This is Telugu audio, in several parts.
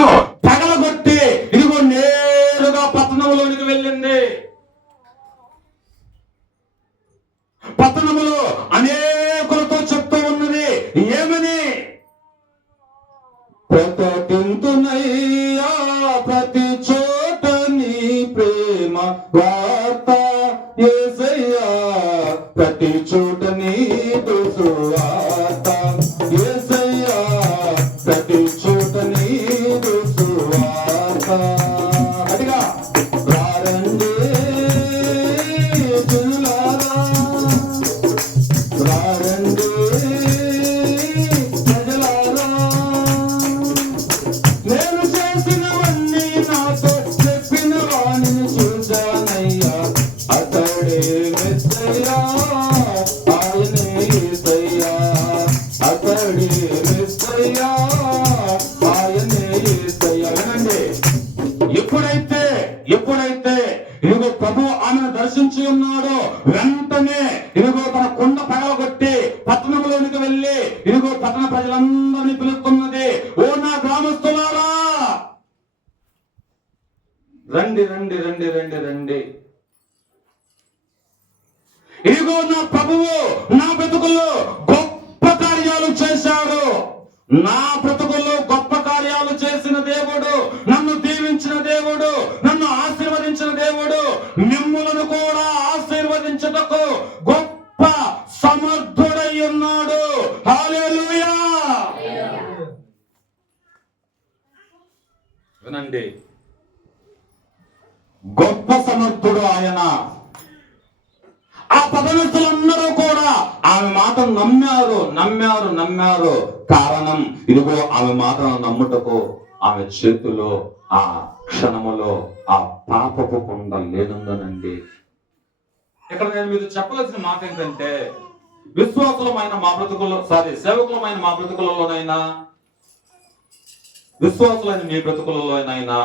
と、రండి రండి రండి రండి రండి. ఇదిగో నా ప్రభువు నా బ్రతుకుల్లో గొప్ప కార్యాలు చేశాడు. నా బ్రతుకుల్లో గొప్ప కార్యాలు చేసిన దేవుడు నన్ను దీవించిన దేవుడు నన్ను ఆశీర్వదించిన దేవుడు మిమ్ములను కూడా ఆశీర్వదించుటకు గొప్ప సమర్థుడై ఉన్నాడు. వినండి గొప్ప సమర్థుడు ఆయన. ఆ పదనస్తులందరూ కూడా ఆమె మాట నమ్మారు నమ్మారు నమ్మారు. కారణం ఇదిగో ఆమె మాటను నమ్ముటకు ఆమె చేతిలో ఆ క్షణములో ఆ పాపపు కొండ లేనుందనండి. ఇక్కడ నేను మీరు చెప్పవలసిన మాట ఏంటంటే విశ్వాసులమైన మా బ్రతుకుల్లో సారీ సేవకులమైన మా బ్రతుకులలోనైనా విశ్వాసులైన మీ బ్రతుకులలోనైనా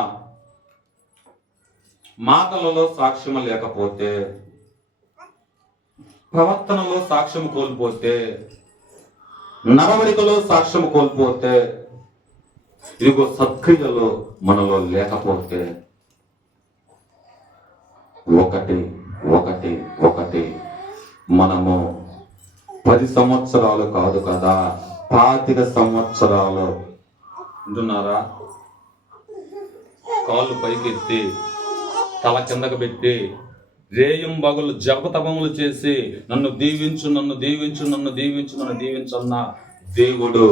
మాటలలో సాక్ష్యం లేకపోతే ప్రవర్తనలో సాక్ష్యం కోల్పోతే నడవడికలో సాక్ష్యం కోల్పోతే ఇదిగో సత్క్రియలు మనలో లేకపోతే ఒకటి ఒకటి ఒకటి మనము పది సంవత్సరాలు కాదు కదా పాతిక సంవత్సరాలు వింటున్నారా కాళ్ళు పైకెత్తి తల కిందకు పెట్టి రేయింబగులు జపతపములు చేసి నన్ను దీవించు నన్ను దీవించు నన్ను దీవించు నన్ను దీవించన్న. దేవుడు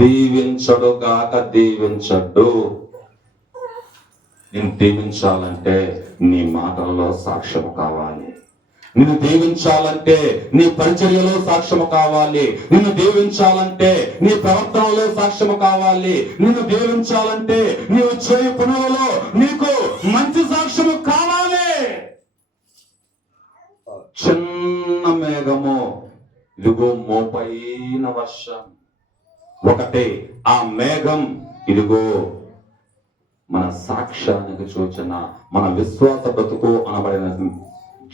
దీవించడు కాక దీవించడు. నేను దీవించాలంటే నీ మాటల్లో సాక్ష్యం కావాలి. నిన్ను దీవించాలంటే నీ పరిచర్యలో సాక్ష్యము కావాలి. నిన్ను దీవించాలంటే నీ ప్రవర్తనలో సాక్ష్యము కావాలి. నిన్ను దీవించాలంటే నీవు చేయ పనులలో నీకు మంచి సాక్ష్యము కావాలి. చిన్న మేఘము. ఇదిగో మోపైన వర్షం. ఒకటే ఆ మేఘం ఇదిగో మన సాక్ష్యానికి సూచన మన విశ్వాస బ్రతుకు అనబడిన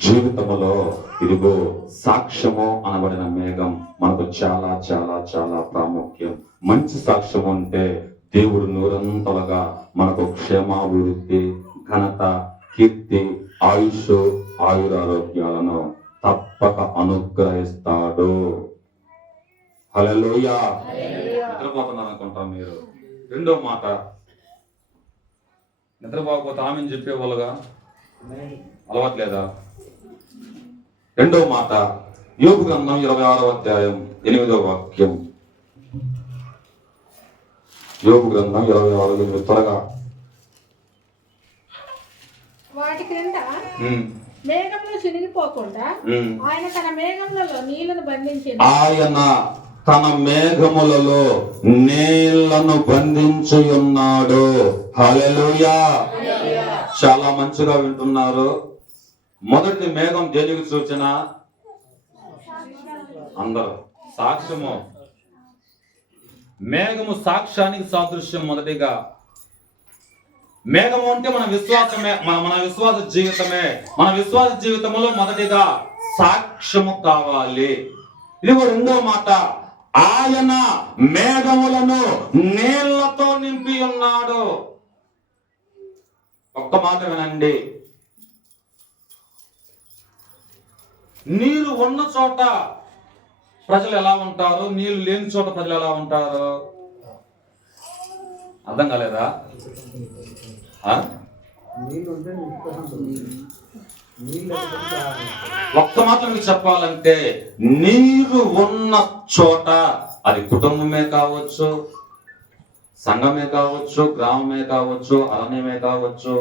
జీవితములో ఇదిగో సాక్ష్యము అనబడిన మేఘం మనకు చాలా చాలా చాలా ప్రాముఖ్యం. మంచి సాక్ష్యం అంటే దేవుడు నూరంతలుగా మనకు క్షేమాభివృద్ధి ఘనత కీర్తి ఆయుష్ ఆయురారోగ్యాలను తప్పక అనుగ్రహిస్తాడు. నిద్రపోతున్నారు అనుకుంటా మీరు. రెండో మాట. నిద్రపోకపోతే ఆమెను చెప్పేవాళ్ళుగా? అలవాట్లేదా? రెండో మాట యోగు గ్రంథం ఇరవై ఆరో అధ్యాయం ఎనిమిదో వాక్యం. యోగు గ్రంథం ఇరవై ఆరు ఎనిమిది త్వరగా. వాటి క్రింద మేఘంలో చినిగిపోకుండా. ఆయన తన మేఘములలో నీళ్ళను బంధించింది. ఆయన తన మేఘములలో నీళ్ళను బంధించి ఉన్నాడు చాలా మంచిగా వింటున్నారు. మొదటి మేఘం దేనికి సూచన? అందరూ. సాక్ష్యము. మేఘము సాక్ష్యానికి సాదృశ్యం మొదటిగా. మేఘము అంటే మన విశ్వాసమే మన మన విశ్వాస జీవితమే. మన విశ్వాస జీవితంలో మొదటిగా సాక్ష్యము కావాలి. ఇది రెండో మాట. ఆయన మేఘములను నీళ్ళతో నింపి ఉన్నాడు. ఒక్క మాట వినండి. నీరు ఉన్న చోట ప్రజలు ఎలా ఉంటారు? నీళ్ళు లేని చోట ప్రజలు ఎలా ఉంటారు? అర్థం కాలేదా? నీళ్ళు నీళ్ళు ఒక్క మాట మీకు చెప్పాలంటే నీరు ఉన్న చోట అది కుటుంబమే కావచ్చు సంఘమే కావచ్చు గ్రామమే కావచ్చు అరణ్యమే కావచ్చు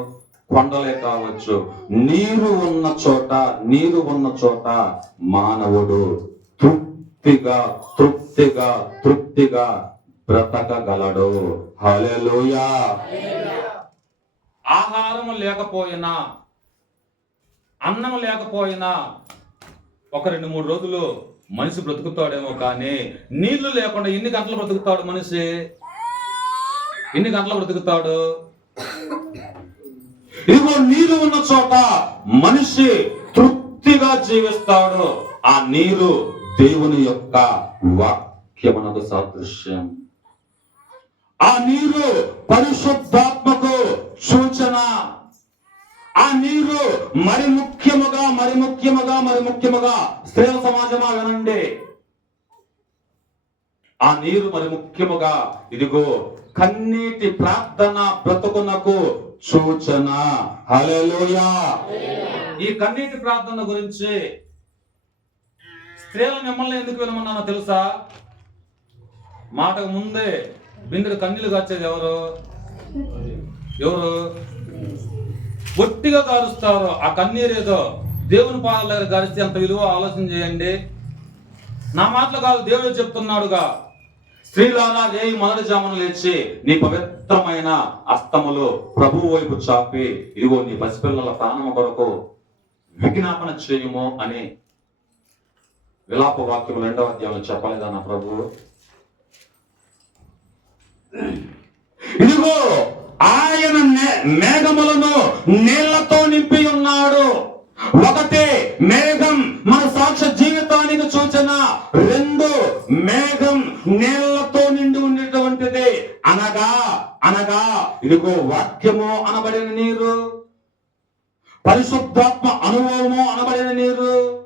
కొండలే కావచ్చు. నీరు ఉన్న చోట నీరు ఉన్న చోట మానవుడు తృప్తిగా తృప్తిగా తృప్తిగా బ్రతకగలడు. హల్లెలూయా. ఆహారం లేకపోయినా అన్నం లేకపోయినా ఒక రెండు మూడు రోజులు మనిషి బ్రతుకుతాడేమో కానీ నీళ్ళు లేకుండా ఎన్ని గంటలు బ్రతుకుతాడు మనిషి? ఎన్ని గంటలు బ్రతుకుతాడు? ఇదిగో నీరు ఉన్న చోట మనిషి తృప్తిగా జీవిస్తాడు. ఆ నీరు దేవుని యొక్క వాక్యమునకు సాదృశ్యం. ఆ నీరు పరిశుద్ధాత్మకు సూచన. ఆ నీరు మరి ముఖ్యముగా మరి ముఖ్యముగా మరి ముఖ్యముగా స్త్రీల సమాజమా వినండి. ఆ నీరు మరి ముఖ్యముగా ఇదిగో కన్నీటి ప్రార్థన బ్రతుకునకు సూచన. ఈ కన్నీటి ప్రార్థన గురించి స్త్రీలు మిమ్మల్ని ఎందుకు వినమన్నానో తెలుసా? మాటకు ముందే బిందెడు కన్నీళ్ళు కాచేది ఎవరు? ఎవరు? ఒట్టిగా కారుస్తారు ఆ కన్నీరేదో దేవుని పాదాల దగ్గర గారిస్తే అంత విలువ ఆలోచన చేయండి. నా మాటలు కాదు దేవుడు చెప్తున్నాడుగా. స్త్రీలారా రేయి మొదటి జామున లేచి నీ పవిత్రమైన అస్తములు ప్రభువు వైపు చాపి ఇదిగో నీ పసిపిల్లల ప్రాణము కొరకు విజ్ఞాపన చేయము అని విలాప వాక్యం రెండవ అధ్యాయంలో చెప్పలేదా నా ప్రభు? ఇదిగో ఆయన మేఘములను నీళ్ళతో నింపి ఉన్నాడు. ఒకటే మేఘం మన సాక్ష జీవితానికి సూచన. రెండు మేఘం నీళ్ళతో నిండి ఉండేటువంటిది. అనగా అనగా ఇదిగో వాక్యము అనబడిన నీరు. పరిశుద్ధాత్మ అనుభవము అనబడిన నీరు.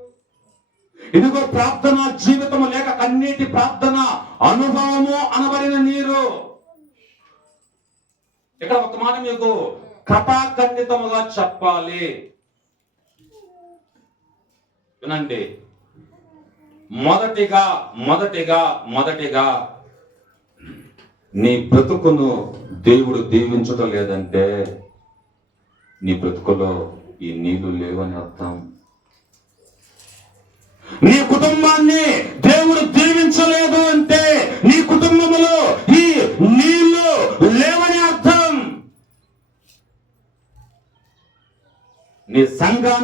ఇదిగో ప్రార్థన జీవితము లేక కన్నీటి ప్రార్థన అనుభవము అనబడిన నీరు. ఇక్కడ ఒక మాట మీకు కథాఖండితముగా చెప్పాలి. వినండి. మొదటిగా మొదటిగా మొదటిగా నీ బ్రతుకును దేవుడు దీవించడం లేదంటే నీ బ్రతుకులో ఈ నీళ్ళు లేవని అర్థం. నీ కుటుంబాన్ని దేవుడు దీవించలే అంటే నీ కుటుంబములో ఈ నీళ్ళు లేవని అర్థం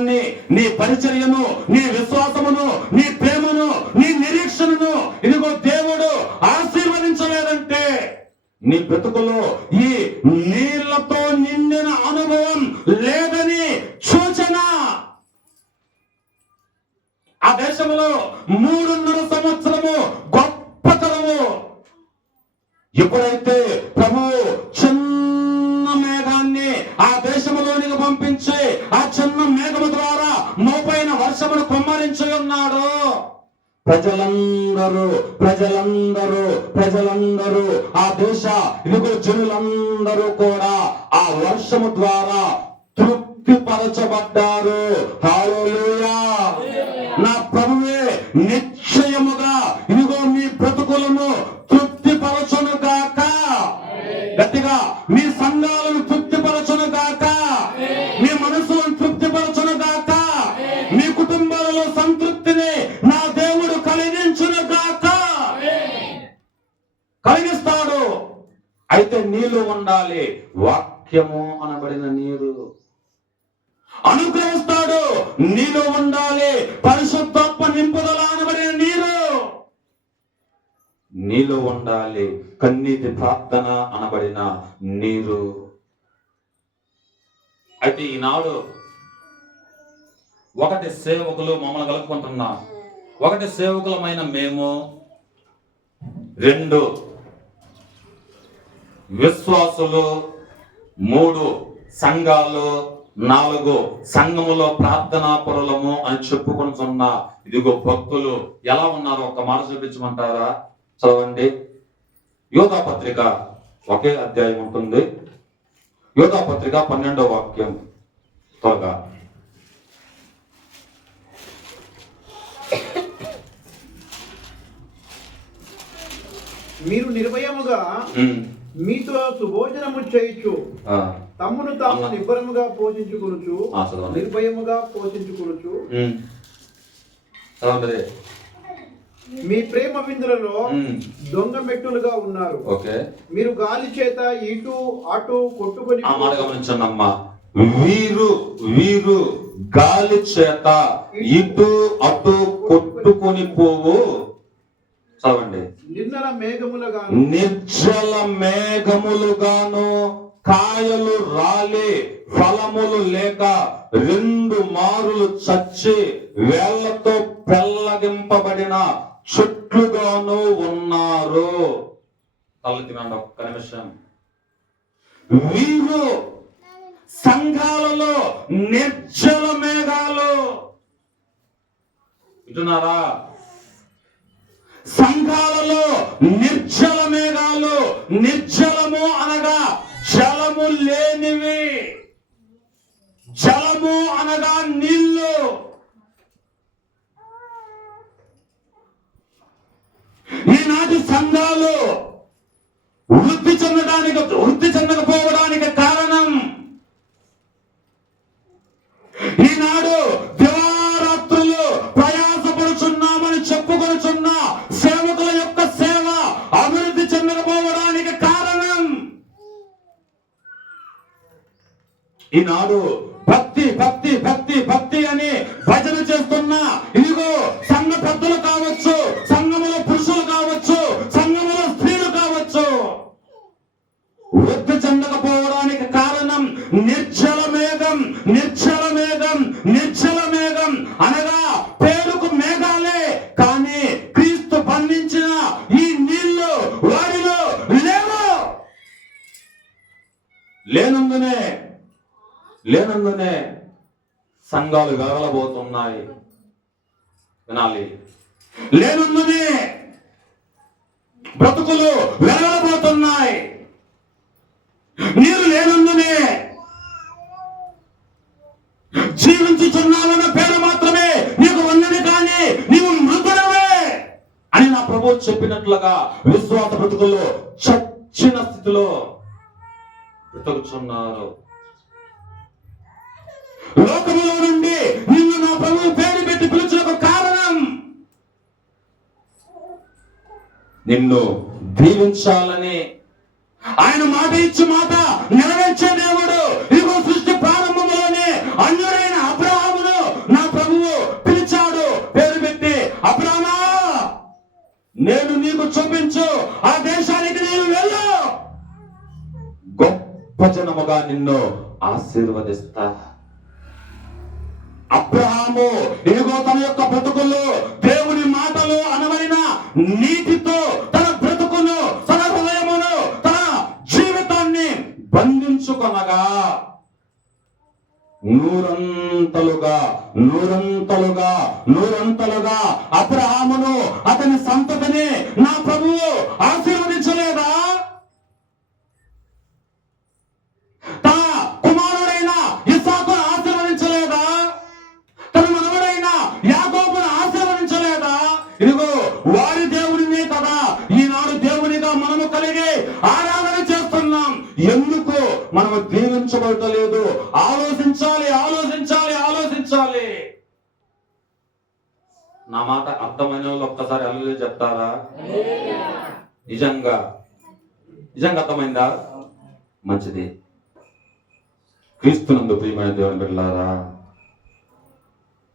నీ నీ పరిచర్యను నీ విశ్వాసమును నీ ప్రేమను నీ నిరీక్షణను ఇదిగో దేవుడు ఆశీర్వదించలేదంటే నీ బ్రతుకులో ఈ నీళ్ళతో నిండిన అనుభవం లేదని సూచన. ఆ దేశంలో మూడున్నర సంవత్సరము గొప్పతనము ఎప్పుడైతే ప్రభు చిన్న మేఘాన్ని ఆ దేశంలోనికి పంపించి ప్రజలందరూ ప్రజలందరూ ప్రజలందరూ ఆ దేశ ఇదిగో జనులందరూ కూడా ఆ వర్షము ద్వారా తృప్తిపరచబడ్డారు. హల్లెలూయా. నా ప్రభువే నిశ్చయముగా ఇదిగో మీ బ్రతుకులను తృప్తిపరచును కాక గట్టిగా మీ సంఘాలను తృప్తి అయితే నీళ్ళు ఉండాలి. వాక్యము అనబడిన నీరు. అనుగ్రహిస్తాడు. నీలో ఉండాలి. పరిశుద్ధాత్మ నింపుదల అనబడిన నీరు. నీళ్ళు ఉండాలి. కన్నీటి ప్రార్థన అనబడిన నీరు. అయితే ఈనాడు ఒకటి సేవకులు మమ్మల్ని కలుపుకుంటున్నా. ఒకటి సేవకులమైన మేము రెండు విశ్వాసులు మూడు సంఘాలు నాలుగు సంఘములో ప్రార్థనా పరులము అని చెప్పుకుంటున్న. ఇదిగో భక్తులు ఎలా ఉన్నారో ఒక మాట చూపించమంటారా? చదవండి. యోధా పత్రిక ఒకే అధ్యాయం ఉంటుంది. యోధా పత్రిక పన్నెండో వాక్యం. త్వరగా. మీరు నిర్భయముగా మీతో సుభోజనము చేయొచ్చు తమ్మును తాము. నిబ్బరముగా పోషించుకొనుచు నిర్భయముగా పోషించుకొనుచు. మీ ప్రేమ విందులలో దొంగ మెట్టులుగా ఉన్నారు. ఓకే. మీరు గాలి చేత ఇటు అటు కొట్టుకొని ఆ మాట గమనించండి అమ్మా వీరు వీరు గాలి చేత ఇటు అటు కొట్టుకొని పోవు. చదవండి నిర్మల మేఘములుగా నిర్జల మేఘములుగాను కాయలు రాలి ఫలములు లేక రెండు మారులు చచ్చి వేళ్ళతో పెళ్ళగింపబడిన చెట్లుగాను ఉన్నారు. తలెత్తినండి ఒక్క నిమిషం. వీరు సంఘాలలో నిర్జల మేఘాలు. వింటున్నారా? సంఘాలలో నిర్జల మేఘాలు నిర్జలము అనగా జలము లేనివి. జలము అనగా నీళ్ళు. ఈనాటి సంఘాలు వృద్ధి చెందడానికి వృద్ధి చెందకపోవడానికి కారణం ఈనాడు ఈనాడు భక్తి భక్తి భక్తి భక్తి లేనందునే సంఘాలు వెలగలబోతున్నాయి వినాలి. లేనందునే బ్రతుకులు వెలగలబోతున్నాయి. నీరు లేనందునే జీవించుచున్నావన్న పేరు మాత్రమే నీకు ఉన్నది కానీ నీవు మృతుడవే అని నా ప్రభు చెప్పినట్లుగా విశ్వాస బ్రతుకుల్లో చచ్చిన స్థితిలో బ్రతుకుచున్నారు. లోకములో నుండి నిన్ను నా ప్రభు పేరు పెట్టి పిలుచుటకు కారణం. నిన్ను దీవించాలని ఆయన మాట ఇచ్చి మాట నెరవేర్చే దేవుడు ఇగో సృష్టి ప్రారంభంలోనే అన్యుడైన అబ్రహామును నా ప్రభువు పిలిచాడు. పేరు పెట్టి అబ్రహమా నేను నీకు చూపించు ఆ దేశానికి నేను వెళ్ళు. గొప్ప జనముగా నిన్ను ఆశీర్వదిస్తా. అబ్రహాము ఇదిగో తన యొక్క బ్రతుకుల్లో దేవుని మాటలు అనబడిన నీటితో తన బ్రతుకును తన హృదయమును తన జీవితాన్ని బంధించుకొనగా నూరంతలుగా నూరంతలుగా నూరంతలుగా అబ్రహామును అతని సంతతిని నా ప్రభువు ఆశీ దీవించబడతలేదు ఆలోచించాలి ఆలోచించాలి ఆలోచించాలి. నా మాట అర్థమైన వాళ్ళు ఒక్కసారి అల్లు చెప్తారా? నిజంగా. నిజంగా అర్థమైందా? మంచిది. క్రీస్తునందు ప్రియమైన దేవుని బిడ్డలారా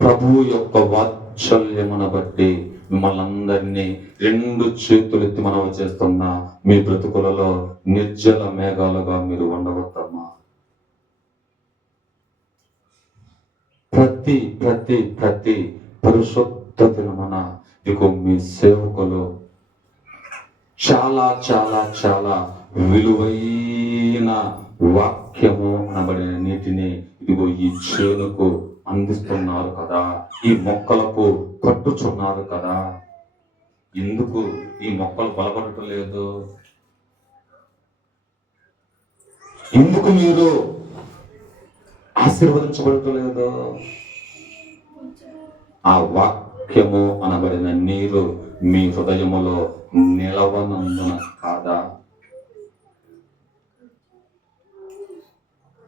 ప్రభు యొక్క వాత్సల్యమును బట్టి మిమ్మల్ని అందరినీ రెండు చేతులెత్తి మనం చేస్తున్న మీ బ్రతుకులలో నిర్జల మేఘాలుగా మీరు ఉండవద్దమ్మా. ప్రతి ప్రతి ప్రతి పరిశుద్ధ దినమున ఇక మీ సేవకులు చాలా చాలా చాలా విలువైన వాక్యము అనబడిన నీటిని ఇదిగో ఈ చేనుకు అందిస్తున్నారు కదా. ఈ మొక్కలకు కట్టుచున్నారు కదా. ఎందుకు ఈ మొక్కలు బలపడటం లేదు? ఎందుకు మీరు ఆశీర్వదించబడటం లేదు? ఆ వాక్యము అనబడిన నీరు మీ హృదయములో నిలవనందున కాదా?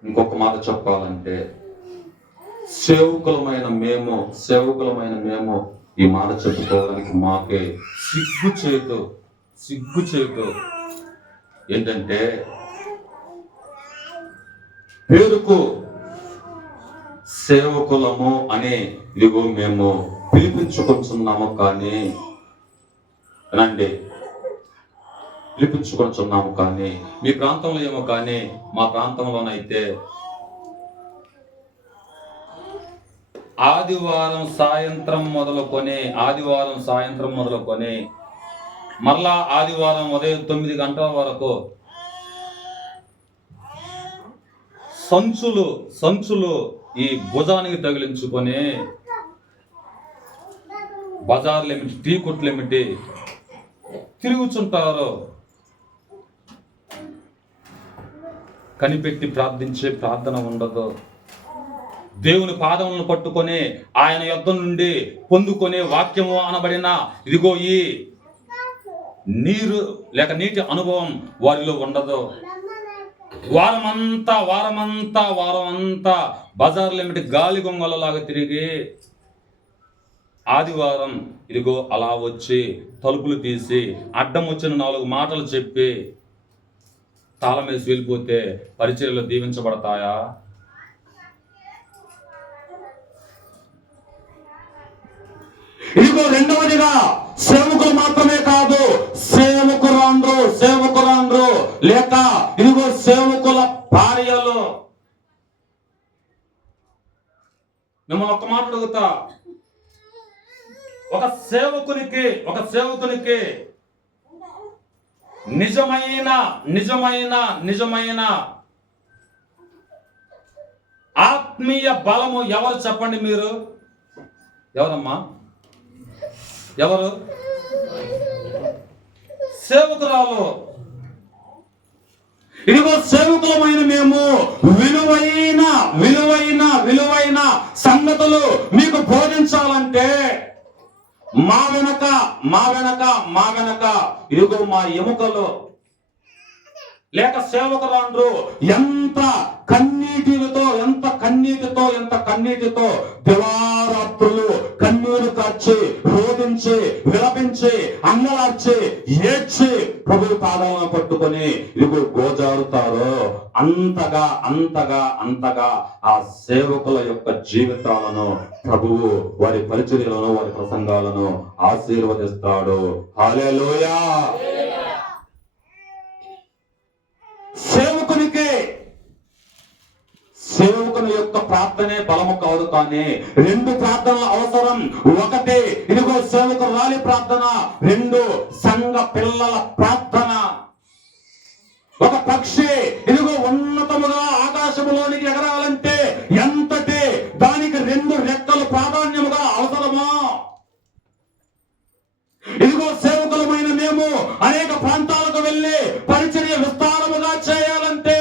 ఇంకొక మాట చెప్పాలంటే సేవకులమైన మేము సేవకులమైన మేము ఈ మాట చెప్పుకోవడానికి మాకే సిగ్గు చేతు సిగ్గు చేతు ఏంటంటే పేరుకు సేవకులము అని ఇదిగో మేము పిలిపించుకుంటున్నాము కానీ రండి. పిలిపించుకుంటున్నాము కానీ మీ ప్రాంతంలో ఏమో కానీ మా ప్రాంతంలోనైతే ఆదివారం సాయంత్రం మొదలుకొని ఆదివారం సాయంత్రం మొదలుకొని మరలా ఆదివారం ఉదయం తొమ్మిది గంటల వరకు సంచులు సంచులు ఈ భుజానికి తగిలించుకొని బజార్లు ఏమిటి టీ కొట్లు ఏమిటి తిరుగుతుంటారు కనిపెట్టి ప్రార్థించే ప్రార్థన ఉండదు. దేవుని పాదములను పట్టుకొని ఆయన యుద్ధం నుండి పొందుకునే వాక్యము అనబడిన ఇదిగో ఈ నీరు లేక నీటి అనుభవం వారిలో ఉండదు. వారమంతా వారమంతా వారమంతా బజార్లు ఏమిటి గాలి గొంగలలాగా తిరిగి ఆదివారం ఇదిగో అలా వచ్చి తలుపులు తీసి అడ్డం వచ్చిన నాలుగు మాటలు చెప్పి తాళం వేసి వెళ్ళిపోతే పరిచర్యలు దీవించబడతాయా? ఇదిగో రెండవదిగా సేవకులు మాత్రమే కాదు సేవకురాండ్రు సేవకురాండ్రు లేక సేవకుల భార్యలు. మిమ్మల్ని ఒక్క మాట అడుగుతా. ఒక సేవకునికి ఒక సేవకునికి నిజమైన నిజమైన నిజమైన ఆత్మీయ బలము ఎవరు చెప్పండి మీరు? ఎవరమ్మా? ఎవరు? సేవకురాలు. ఇదిగో సేవకులమైన మేము విలువైన విలువైన విలువైన సంగతులు మీకు బోధించాలంటే మా వెనక మా వెనక మా వెనక ఇదిగో మా ఎముకలు. లేక సేవకురాండ్రు ఎంత కన్నీటితో ఎంత కన్నీటితో ఎంత కన్నీటితో దివారాత్రులు కన్నీరు కార్చి రోధించి విలపించి అంగలార్చి ఏడ్చి ప్రభు పాదాలను పట్టుకొని ఇదిగో గోజారుతారో. అంతగా అంతగా అంతగా ఆ సేవకుల యొక్క జీవితాలను ప్రభువు వారి పరిచర్యలను వారి ప్రసంగాలను ఆశీర్వదిస్తాడు. హాలేలోయా సేవకునికి సేవకుని యొక్క ప్రార్థనే బలము కాదు కానీ రెండు ప్రార్థనల అవసరం. ఒకటి ఇదిగో సేవకు రాలి ప్రార్థన. రెండు సంఘ పిల్లల ప్రార్థన. ఒక పక్షి ఇదిగో ఉన్నతముగా ఆకాశములోనికి ఎగరాలంటే ఎంత దానికి రెండు రెక్కలు ప్రాధాన్యముగా అవసరమో ఇదిగో సేవకులమైన మేము అనేక ప్రాంతాలకు వెళ్ళి పరిచర్య విస్తారముగా చేయాలంటే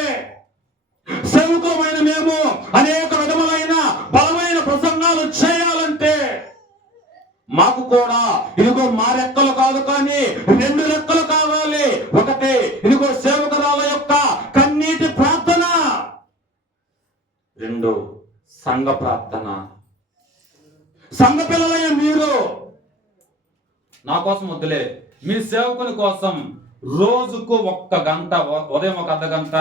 సేవకులమైన మేము అనేక విధములైన బలమైన ప్రసంగాలు చేయాలంటే మాకు కూడా ఇదిగో మా రెక్కలు కాదు కానీ రెండు రెక్కలు కావాలి. ఒకటి ఇదిగో సేవకురాల యొక్క కన్నీటి ప్రార్థన. రెండు సంఘ ప్రార్థన. సంఘ పిల్లలయ్య మీరు నా కోసం వద్దులే. మీ సేవకుని కోసం రోజుకు ఒక్క గంట ఉదయం ఒక అర్ధ గంట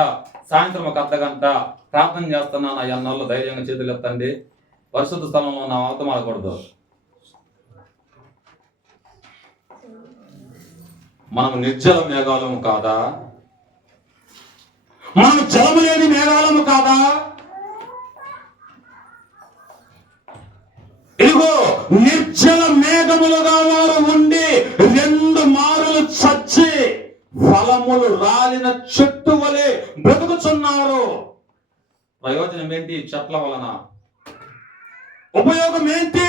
సాయంత్రం ఒక అర్ధ గంట ప్రార్థన చేస్తున్నాను. అయ్యన్నోళ్ళు ధైర్యంగా చేతులు ఎత్తండి. పరిశుద్ధ స్థలంలో నా అవతం ఆడకూడదు మనం నిర్జల మేఘాలము కాదా? మనం జలము లేని మేఘాలము కాదా? ఇదిగో నిర్జల మేఘములుగా వారు ఉండి రెండు మారులు చచ్చి ఫలములు రాలిన చెట్టు వలె బ్రతుకుచున్నారు. ప్రయోజనం ఏంటి చెట్ల వలన. ఉపయోగం ఏంటి